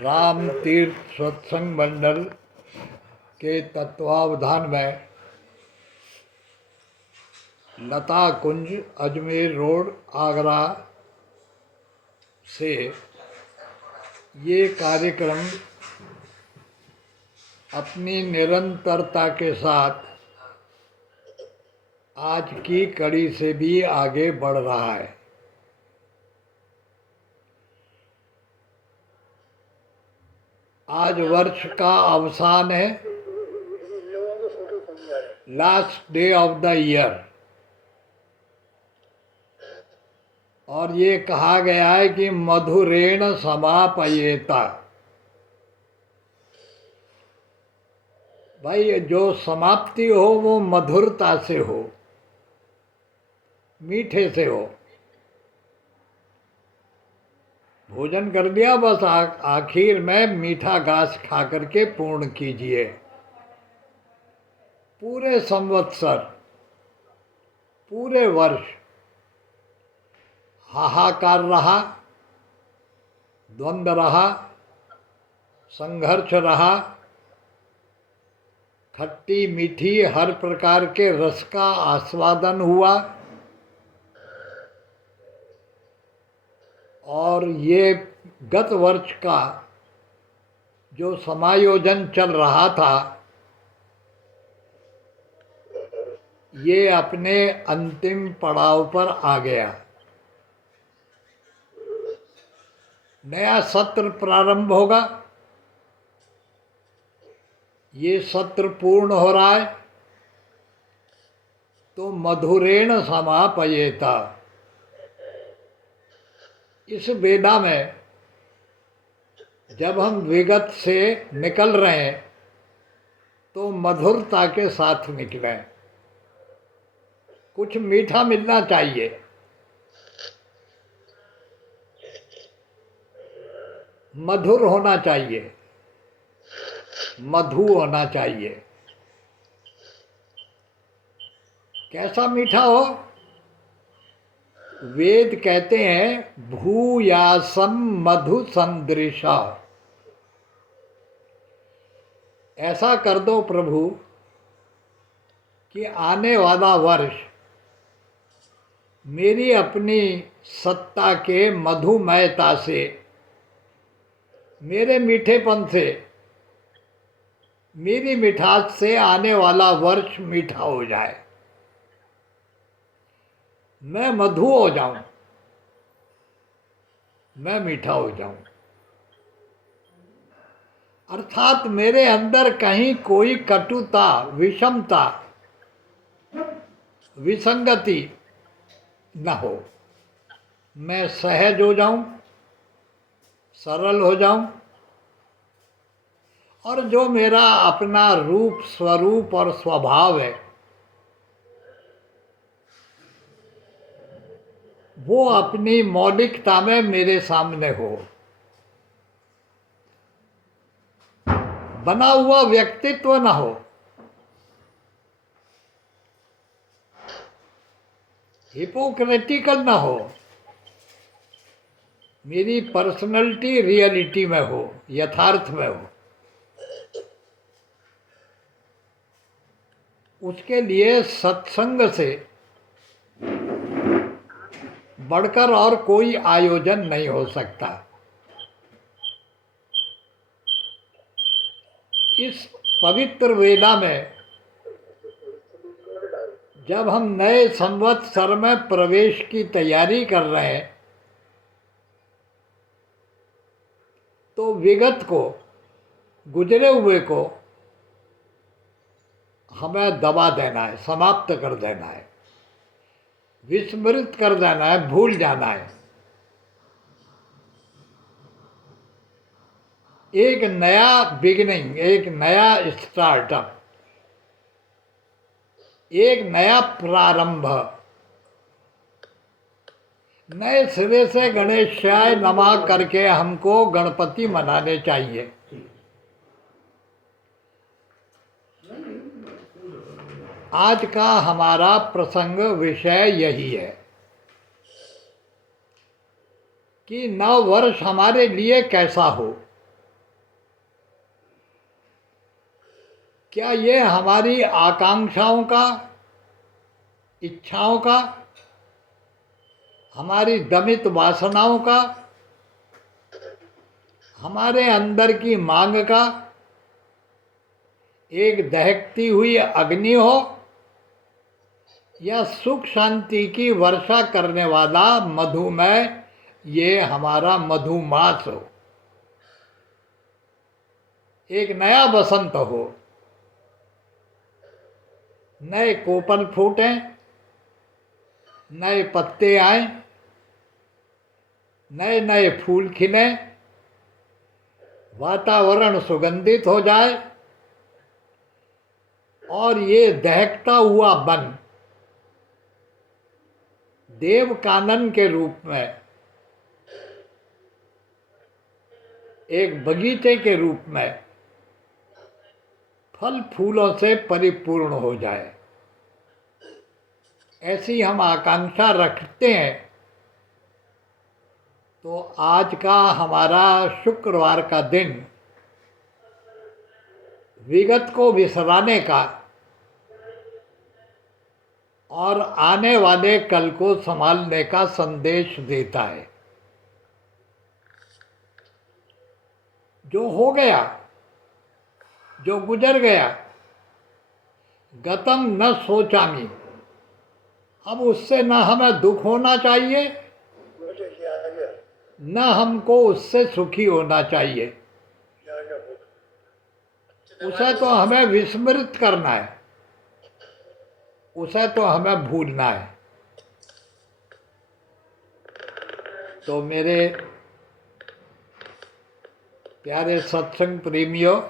राम तीर्थ सत्संग मंडल के तत्वावधान में लता कुंज अजमेर रोड आगरा से ये कार्यक्रम अपनी निरंतरता के साथ आज की कड़ी से भी आगे बढ़ रहा है। आज वर्ष का अवसान है, last day of the year, और ये कहा गया है कि मधुरेण समापयेता। भाई, जो समाप्ति हो वो मधुरता से हो, मीठे से हो। भोजन कर लिया, बस आखिर में मीठा घास खा करके पूर्ण कीजिए। पूरे संवत्सर, पूरे वर्ष हाहाकार रहा, द्वंद्व रहा, संघर्ष रहा, खट्टी मीठी हर प्रकार के रस का आस्वादन हुआ, और ये गत वर्ष का जो समायोजन चल रहा था ये अपने अंतिम पड़ाव पर आ गया। नया सत्र प्रारंभ होगा। ये सत्र पूर्ण हो रहा है तो मधुरेण समापयेता। इस वेदा में जब हम विगत से निकल रहे हैं तो मधुरता के साथ निकलें। कुछ मीठा मिलना चाहिए। मधुर होना चाहिए, मधु होना चाहिए। कैसा मीठा हो? वेद कहते हैं भूयासम मधु संदृशा। ऐसा कर दो प्रभु कि आने वाला वर्ष मेरी अपनी सत्ता के मधुमयता से, मेरे मीठेपन से, मेरी मिठास से आने वाला वर्ष मीठा हो जाए। मैं मधु हो जाऊं, मैं मीठा हो जाऊं। अर्थात मेरे अंदर कहीं कोई कटुता, विषमता, विसंगति न हो। मैं सहज हो जाऊं, सरल हो जाऊं, और जो मेरा अपना रूप, स्वरूप और स्वभाव है वो अपनी मौलिकता में मेरे सामने हो। बना हुआ व्यक्तित्व न हो। हिपोक्रेटिकल न हो। मेरी पर्सनैलिटी रियलिटी में हो, यथार्थ में हो। उसके लिए सत्संग से बढ़कर और कोई आयोजन नहीं हो सकता। इस पवित्र वेला में जब हम नए संवत्सर में प्रवेश की तैयारी कर रहे हैं तो विगत को, गुजरे हुए को हमें दबा देना है, समाप्त कर देना है, विस्मृत कर देना है, भूल जाना है। एक नया बिगिनिंग, एक नया स्टार्टअप, एक नया प्रारंभ, नए सिरे से गणेशाय नमः करके हमको गणपति मनाने चाहिए। आज का हमारा प्रसंग विषय यही है कि नव वर्ष हमारे लिए कैसा हो। क्या ये हमारी आकांक्षाओं का, इच्छाओं का, हमारी दमित वासनाओं का, हमारे अंदर की मांग का एक दहकती हुई अग्नि हो, या सुख शांति की वर्षा करने वाला मधुमेह ये हमारा मधुमास हो, एक नया बसंत हो, नए कोपल फूटें, नए पत्ते आए, नए नए फूल खिलें, वातावरण सुगंधित हो जाए और ये दहकता हुआ वन देव कानन के रूप में, एक बगीचे के रूप में फल फूलों से परिपूर्ण हो जाए, ऐसी हम आकांक्षा रखते हैं। तो आज का हमारा शुक्रवार का दिन विगत को विसराने का और आने वाले कल को संभालने का संदेश देता है। जो हो गया, जो गुजर गया, गतम न सोचामी, अब उससे न हमें दुख होना चाहिए, न हमको उससे सुखी होना चाहिए। उसे तो हमें विस्मृत करना है, उसे तो हमें भूलना है। तो मेरे प्यारे सत्संग प्रेमियों,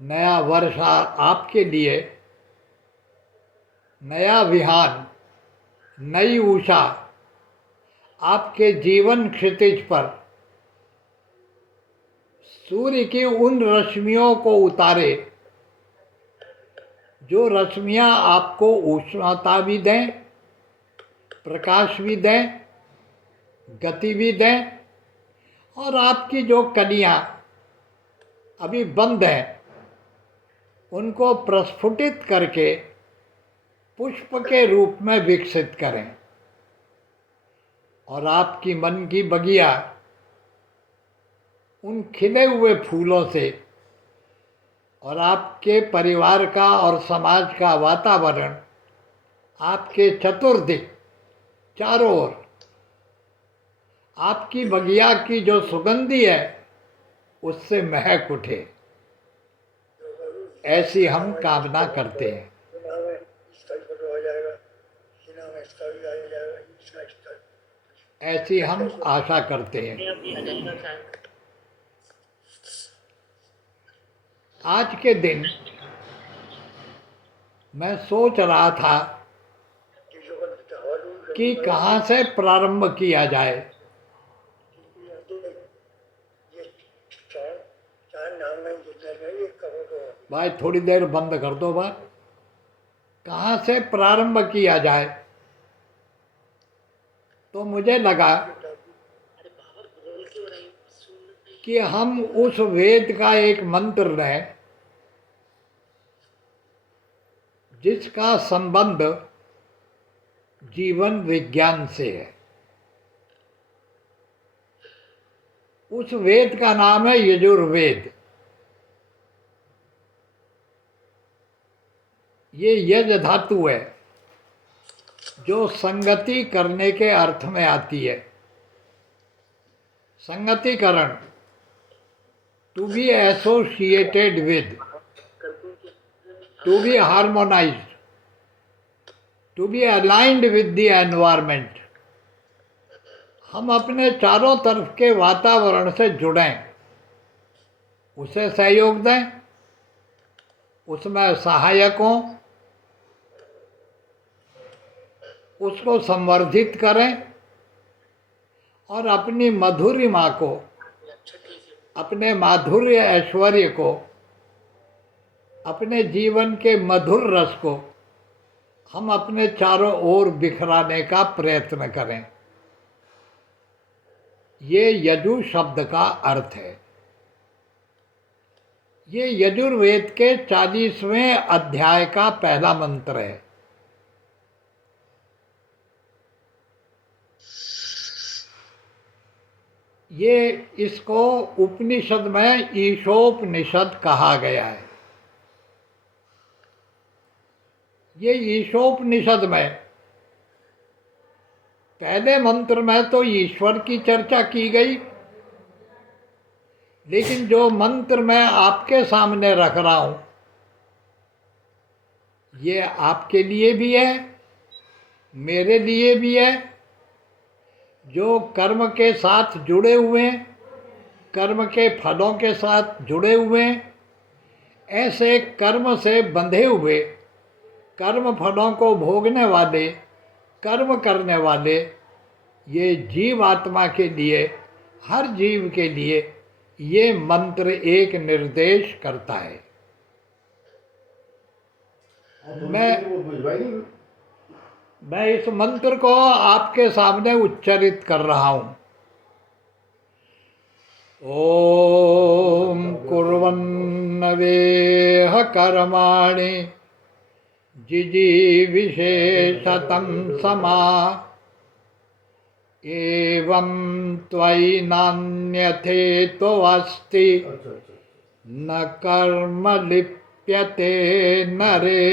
नया वर्ष आपके लिए नया विहान, नई ऊषा आपके जीवन क्षितिज पर सूर्य की उन रश्मियों को उतारे जो रश्मियाँ आपको उष्णता भी दें, प्रकाश भी दें, गति भी दें, और आपकी जो कलियाँ अभी बंद हैं उनको प्रस्फुटित करके पुष्प के रूप में विकसित करें, और आपकी मन की बगिया उन खिले हुए फूलों से और आपके परिवार का और समाज का वातावरण आपके चतुर्दिक चारों ओर आपकी बगिया की जो सुगंधी है उससे महक उठे, ऐसी हम कामना करते हैं। ऐसी हम आशा करते हैं। आज के दिन मैं सोच रहा था कि कहाँ से प्रारंभ किया जाए। भाई थोड़ी देर बंद कर दो बात। कहाँ से प्रारंभ किया जाए, तो मुझे लगा कि हम उस वेद का एक मंत्र लें जिसका संबंध जीवन विज्ञान से है। उस वेद का नाम है यजुर्वेद। ये यज धातु है जो संगति करने के अर्थ में आती है। संगतिकरण, to be associated with, to be harmonised, to be aligned with the environment. हम अपने चारों तरफ के वातावरण से जुड़ें, उसे सहयोग दें, उसमें सहायक हों, उसको संवर्धित करें और अपनी मधुरिमा को, अपने माधुर्य ऐश्वर्य को, अपने जीवन के मधुर रस को हम अपने चारों ओर बिखराने का प्रयत्न करें। ये यजु शब्द का अर्थ है। ये यजुर्वेद के 40वें अध्याय का पहला मंत्र है। ये इसको उपनिषद में ईशोपनिषद कहा गया है। ये ईशोपनिषद में पहले मंत्र में तो ईश्वर की चर्चा की गई, लेकिन जो मंत्र मैं आपके सामने रख रहा हूं ये आपके लिए भी है, मेरे लिए भी है, जो कर्म के साथ जुड़े हुए हैं, कर्म के फलों के साथ जुड़े हुए हैं, ऐसे कर्म से बंधे हुए, कर्म फलों को भोगने वाले, कर्म करने वाले ये जीव आत्मा के लिए, हर जीव के लिए ये मंत्र एक निर्देश करता है। मैं इस मंत्र को आपके सामने उच्चारित कर रहा हूं। ओम कुर्वन्नवेह कर्माणि जिजीविषेशतं समा एवं त्वयि नान्यथेतोऽस्ति न कर्म लिप्यते नरे।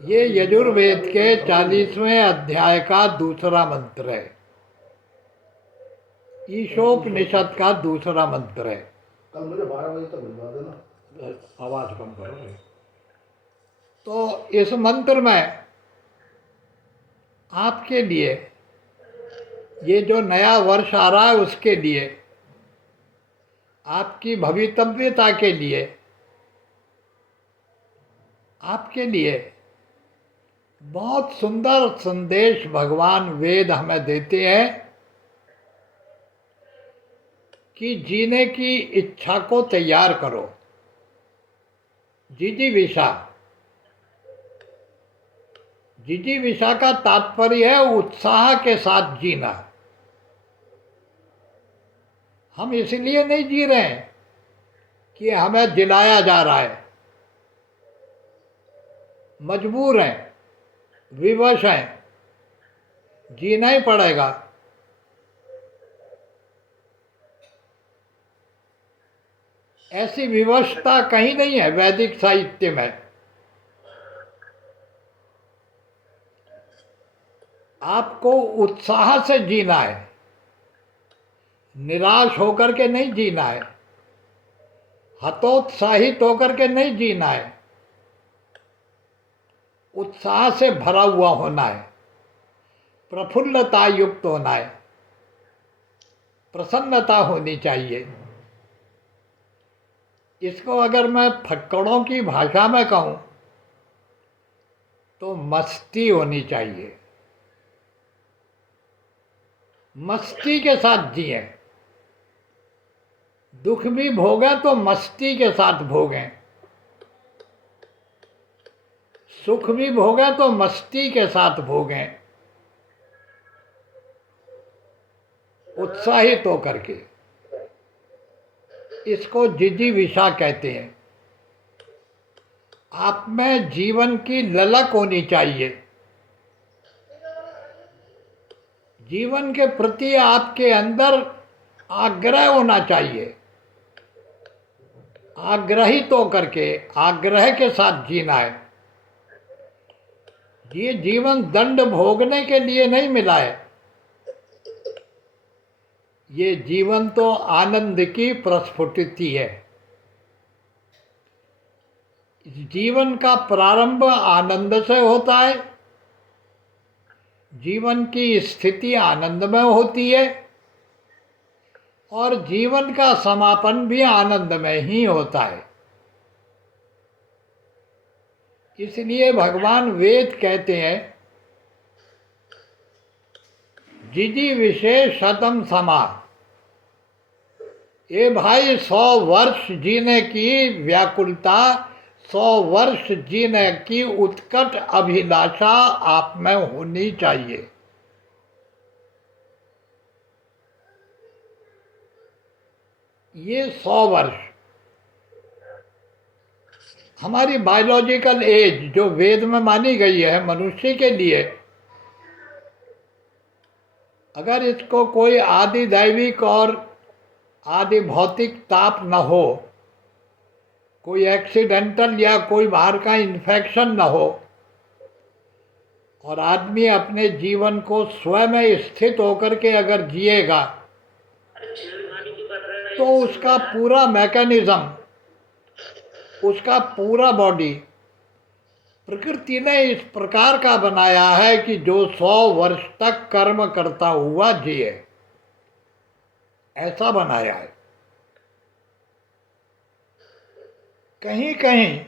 ये यजुर्वेद के 40वें अध्याय का दूसरा मंत्र है, ईशोपनिषद का दूसरा मंत्र है। कल मुझे 12 बजे तक भिजवा देना। आवाज कम करो। तो इस मंत्र में आपके लिए, ये जो नया वर्ष आ रहा है उसके लिए, आपकी भवितव्यता के लिए, आपके लिए बहुत सुंदर संदेश भगवान वेद हमें देते हैं कि जीने की इच्छा को तैयार करो। जिजीविषा, जिजीविषा का तात्पर्य है उत्साह के साथ जीना। हम इसलिए नहीं जी रहे हैं कि हमें जिलाया जा रहा है, मजबूर हैं, विवश हैं, जीना ही पड़ेगा। ऐसी विवशता कहीं नहीं है वैदिक साहित्य में। आपको उत्साह से जीना है, निराश होकर के नहीं जीना है, हतोत्साहित होकर के नहीं जीना है, उत्साह से भरा हुआ होना है, प्रफुल्लता युक्त होना है, प्रसन्नता होनी चाहिए। इसको अगर मैं फक्कड़ों की भाषा में कहूँ तो मस्ती होनी चाहिए। मस्ती के साथ जिए, दुख भी भोगें तो मस्ती के साथ भोगें, सुख भी भोगें तो मस्ती के साथ भोगें, उत्साहित होकर के। इसको जिजीविषा कहते हैं। आप में जीवन की ललक होनी चाहिए, जीवन के प्रति आपके अंदर आग्रह होना चाहिए। आग्रहित होकर के, आग्रह के साथ जीना है। ये जीवन दंड भोगने के लिए नहीं मिला है, ये जीवन तो आनंद की प्रस्फुटिति है। जीवन का प्रारंभ आनंद से होता है, जीवन की स्थिति आनंद में होती है और जीवन का समापन भी आनंद में ही होता है। इसलिए भगवान वेद कहते हैं जिजीविषेशतं समा। ये भाई 100 वर्ष जीने की व्याकुलता, 100 वर्ष जीने की उत्कट अभिलाषा आप में होनी चाहिए। ये 100 वर्ष हमारी बायोलॉजिकल एज जो वेद में मानी गई है मनुष्य के लिए, अगर इसको कोई आदि दैविक और आदि भौतिक ताप न हो, कोई एक्सीडेंटल या कोई बाहर का इन्फेक्शन न हो, और आदमी अपने जीवन को स्वयं स्थित होकर के अगर जिएगा, तो उसका पूरा मैकेनिज्म, उसका पूरा बॉडी प्रकृति ने इस प्रकार का बनाया है कि जो 100 वर्ष तक कर्म करता हुआ जिए, ऐसा बनाया है। कहीं कहीं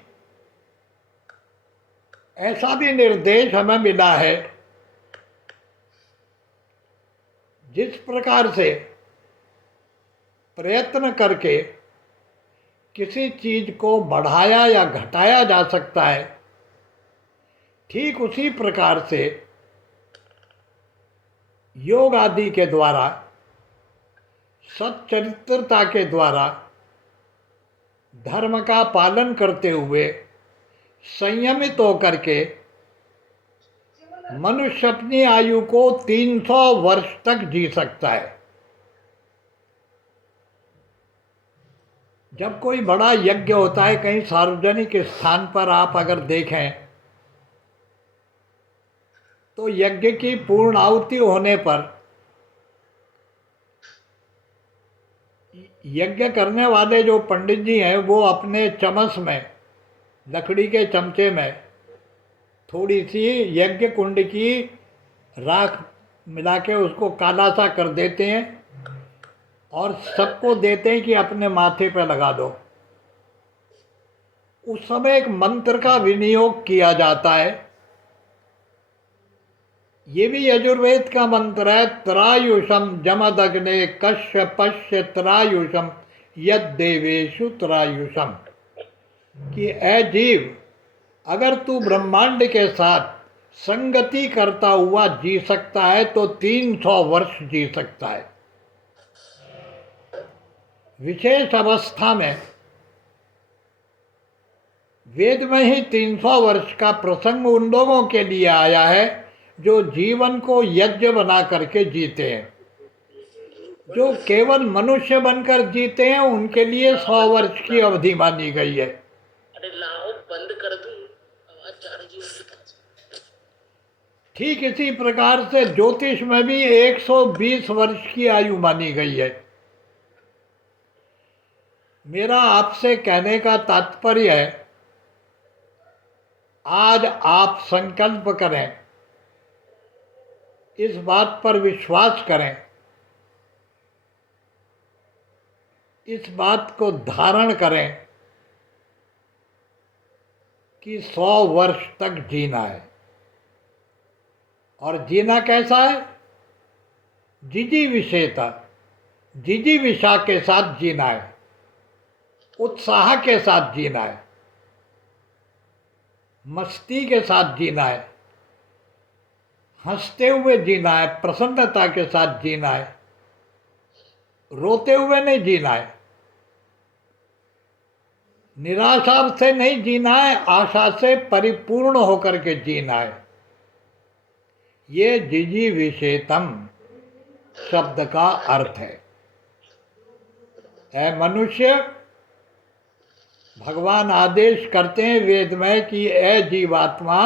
ऐसा भी निर्देश हमें मिला है, जिस प्रकार से प्रयत्न करके किसी चीज को बढ़ाया या घटाया जा सकता है, ठीक उसी प्रकार से योग आदि के द्वारा, सच्चरित्रता के द्वारा, धर्म का पालन करते हुए संयमित होकर के मनुष्य अपनी आयु को 300 वर्ष तक जी सकता है। जब कोई बड़ा यज्ञ होता है कहीं सार्वजनिक स्थान पर, आप अगर देखें तो यज्ञ की पूर्ण आहुति होने पर यज्ञ करने वाले जो पंडित जी हैं वो अपने चमच में, लकड़ी के चमचे में थोड़ी सी यज्ञ कुंड की राख मिला के उसको काला सा कर देते हैं और सबको देते हैं कि अपने माथे पर लगा दो। उस समय एक मंत्र का विनियोग किया जाता है। ये भी यजुर्वेद का मंत्र है, त्रायुषम जमदग्ने कश्यपश्य त्रायुषम यद देवेशु त्रायुषम, कि ऐ जीव, अगर तू ब्रह्मांड के साथ संगति करता हुआ जी सकता है तो 300 वर्ष जी सकता है। विशेष अवस्था में वेद में ही 300 वर्ष का प्रसंग उन लोगों के लिए आया है जो जीवन को यज्ञ बना करके जीते हैं। जो केवल मनुष्य बनकर जीते हैं उनके लिए 100 वर्ष की अवधि मानी गई है। अरे लाओ बंद कर दूं, आवाज जा रही है। ठीक इसी प्रकार से ज्योतिष में भी 120 वर्ष की आयु मानी गई है। मेरा आपसे कहने का तात्पर्य है, आज आप संकल्प करें, इस बात पर विश्वास करें, इस बात को धारण करें कि 100 वर्ष तक जीना है। और जीना कैसा है? जिजीविषेता, जिजीविषा के साथ जीना है, उत्साह के साथ जीना है, मस्ती के साथ जीना है, हंसते हुए जीना है, प्रसन्नता के साथ जीना है, रोते हुए नहीं जीना है, निराशा से नहीं जीना है, आशा से परिपूर्ण होकर के जीना है। ये जिजीविषेतम शब्द का अर्थ है। ऐ मनुष्य, भगवान आदेश करते हैं वेद में कि ऐ जीवात्मा,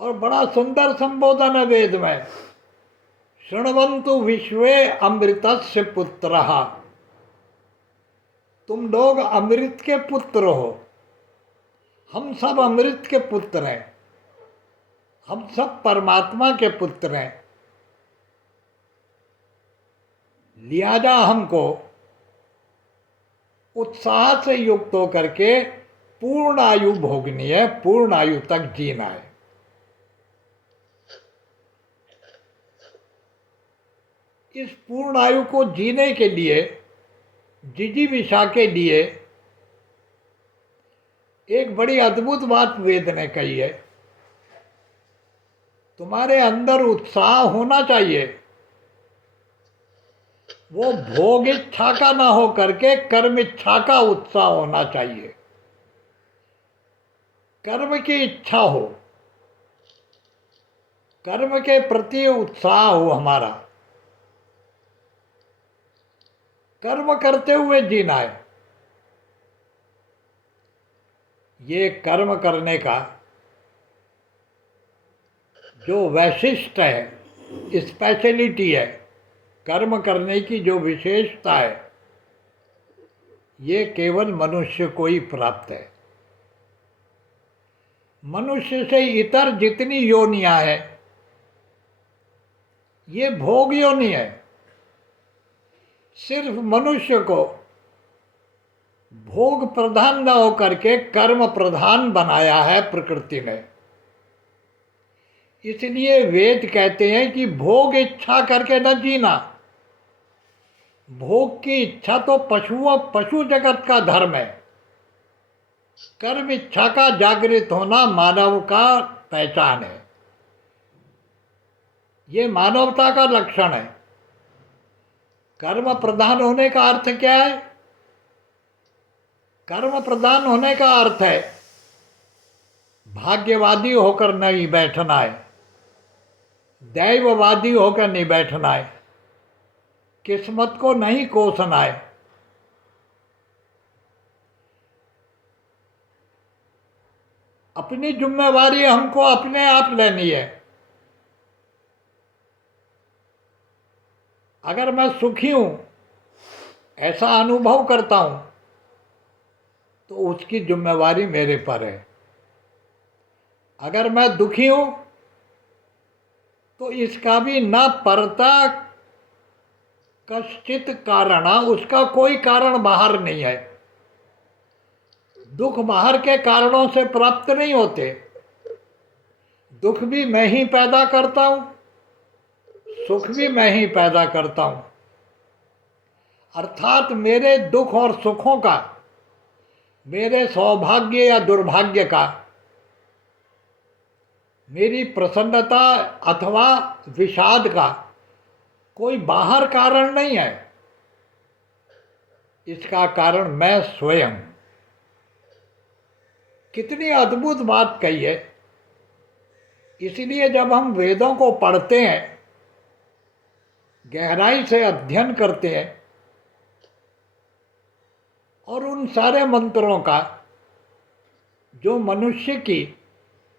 और बड़ा सुंदर संबोधन है वेद में, शृण्वन्तु विश्वे अमृतस्य पुत्रः, तुम लोग अमृत के पुत्र हो। हम सब अमृत के पुत्र हैं, हम सब परमात्मा के पुत्र हैं। लिहाजा हमको उत्साह से युक्त होकर के पूर्ण आयु भोगनी है, पूर्ण आयु तक जीना है। इस पूर्ण आयु को जीने के लिए, जिजीविषा के लिए, एक बड़ी अद्भुत बात वेद ने कही है। तुम्हारे अंदर उत्साह होना चाहिए। वो भोग इच्छा का ना हो करके कर्म इच्छा का उत्साह होना चाहिए। कर्म की इच्छा हो, कर्म के प्रति उत्साह हो हमारा, कर्म करते हुए जीना है। ये कर्म करने का जो वैशिष्ट है, स्पेशलिटी है, कर्म करने की जो विशेषता है, ये केवल मनुष्य को ही प्राप्त है। मनुष्य से इतर जितनी योनियां हैं, ये भोग योनि है। सिर्फ मनुष्य को भोग प्रधान न होकर के कर्म प्रधान बनाया है प्रकृति ने। इसलिए वेद कहते हैं कि भोग इच्छा करके न जीना। भोग की इच्छा तो पशु जगत का धर्म है। कर्म इच्छा का जागृत होना मानव का पहचान है। ये मानवता का लक्षण है। कर्म प्रधान होने का अर्थ क्या है? कर्म प्रधान होने का अर्थ है भाग्यवादी होकर नहीं बैठना है, दैववादी होकर नहीं बैठना है, किस्मत को नहीं कोसना है। अपनी जिम्मेवारी हमको अपने आप लेनी है। अगर मैं सुखी हूं, ऐसा अनुभव करता हूं, तो उसकी जिम्मेवारी मेरे पर है। अगर मैं दुखी हूं, तो इसका भी न परता कश्चित कारण, उसका कोई कारण बाहर नहीं है। दुख बाहर के कारणों से प्राप्त नहीं होते। दुख भी मैं ही पैदा करता हूं, सुख भी मैं ही पैदा करता हूं। अर्थात मेरे दुख और सुखों का, मेरे सौभाग्य या दुर्भाग्य का, मेरी प्रसन्नता अथवा विषाद का कोई बाहर कारण नहीं है। इसका कारण मैं स्वयं। कितनी अद्भुत बात कही है। इसलिए जब हम वेदों को पढ़ते हैं, गहराई से अध्ययन करते हैं और उन सारे मंत्रों का जो मनुष्य की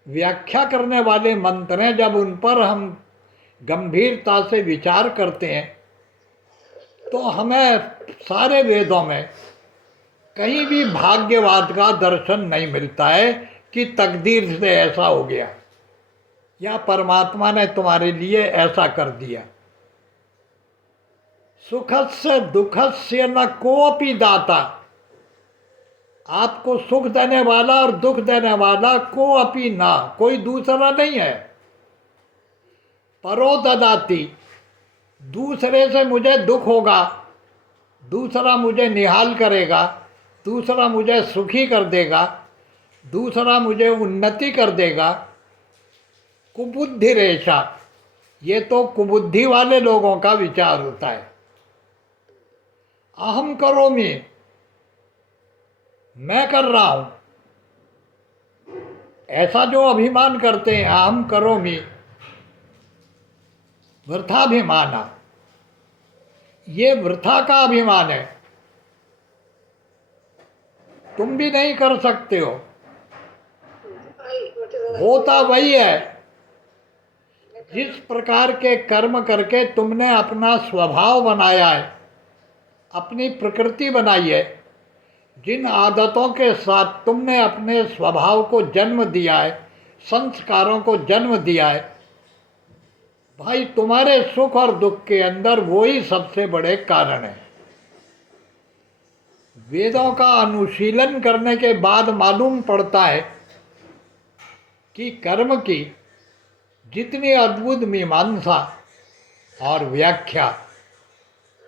व्याख्या करने वाले मंत्र हैं, जब उन पर हम गंभीरता से विचार करते हैं, तो हमें सारे वेदों में कहीं भी भाग्यवाद का दर्शन नहीं मिलता है कि तकदीर से ऐसा हो गया या परमात्मा ने तुम्हारे लिए ऐसा कर दिया। सुखस्य दुखस्य न कोपि दाता। आपको सुख देने वाला और दुख देने वाला कोपि ना, कोई दूसरा नहीं है। परो ददाति, दूसरे से मुझे दुख होगा, दूसरा मुझे निहाल करेगा, दूसरा मुझे सुखी कर देगा, दूसरा मुझे उन्नति कर देगा। कुबुद्धि रेशा, ये तो कुबुद्धि वाले लोगों का विचार होता है। अहम करोमि, मैं कर रहा हूं, ऐसा जो अभिमान करते हैं, अहम करोमि, वृथाभिमाना, ये वृथा का अभिमान है। तुम भी नहीं कर सकते हो। होता वही है। जिस प्रकार के कर्म करके तुमने अपना स्वभाव बनाया है, अपनी प्रकृति बनाई है, जिन आदतों के साथ तुमने अपने स्वभाव को जन्म दिया है, संस्कारों को जन्म दिया है, भाई तुम्हारे सुख और दुख के अंदर वही सबसे बड़े कारण है। वेदों का अनुशीलन करने के बाद मालूम पड़ता है कि कर्म की जितनी अद्भुत मीमांसा और व्याख्या,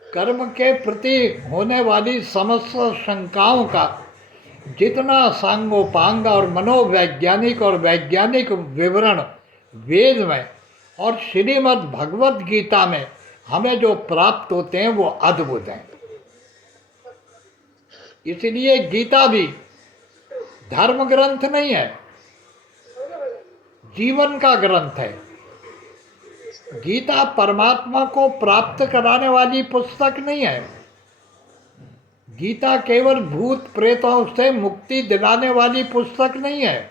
कर्म के प्रति होने वाली समस्त शंकाओं का जितना सांगोपांग और मनोवैज्ञानिक और वैज्ञानिक विवरण वेद में और श्रीमद् भगवत गीता में हमें जो प्राप्त होते हैं वो अद्भुत हैं। इसलिए गीता भी धर्म ग्रंथ नहीं है, जीवन का ग्रंथ है। गीता परमात्मा को प्राप्त कराने वाली पुस्तक नहीं है। गीता केवल भूत प्रेतों से मुक्ति दिलाने वाली पुस्तक नहीं है।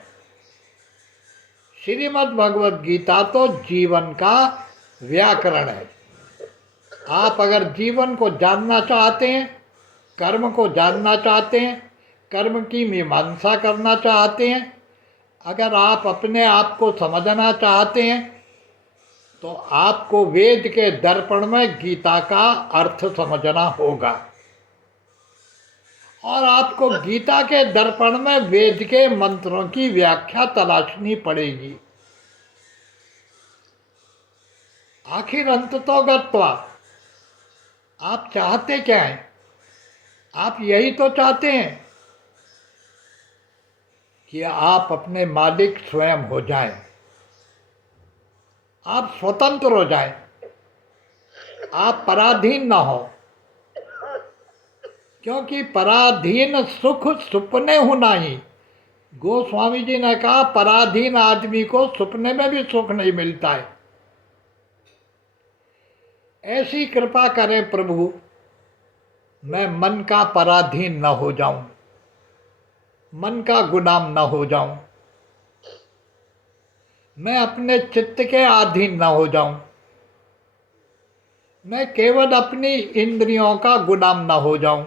श्रीमद् भगवद गीता तो जीवन का व्याकरण है। आप अगर जीवन को जानना चाहते हैं, कर्म को जानना चाहते हैं, कर्म की मीमांसा करना चाहते हैं, अगर आप अपने आप को समझना चाहते हैं, तो आपको वेद के दर्पण में गीता का अर्थ समझना होगा और आपको गीता के दर्पण में वेद के मंत्रों की व्याख्या तलाशनी पड़ेगी। आखिर अंत तो गत्वा आप चाहते क्या हैं? आप यही तो चाहते हैं कि आप अपने मालिक स्वयं हो जाएं, आप स्वतंत्र हो जाएं, आप पराधीन ना हो। क्योंकि पराधीन सुख सुपने हो नहीं। गोस्वामी जी ने कहा पराधीन आदमी को सुपने में भी सुख नहीं मिलता है। ऐसी कृपा करें प्रभु, मैं मन का पराधीन न हो जाऊं, मन का गुलाम न हो जाऊं, मैं अपने चित्त के अधीन न हो जाऊं, मैं केवल अपनी इंद्रियों का गुलाम न हो जाऊं।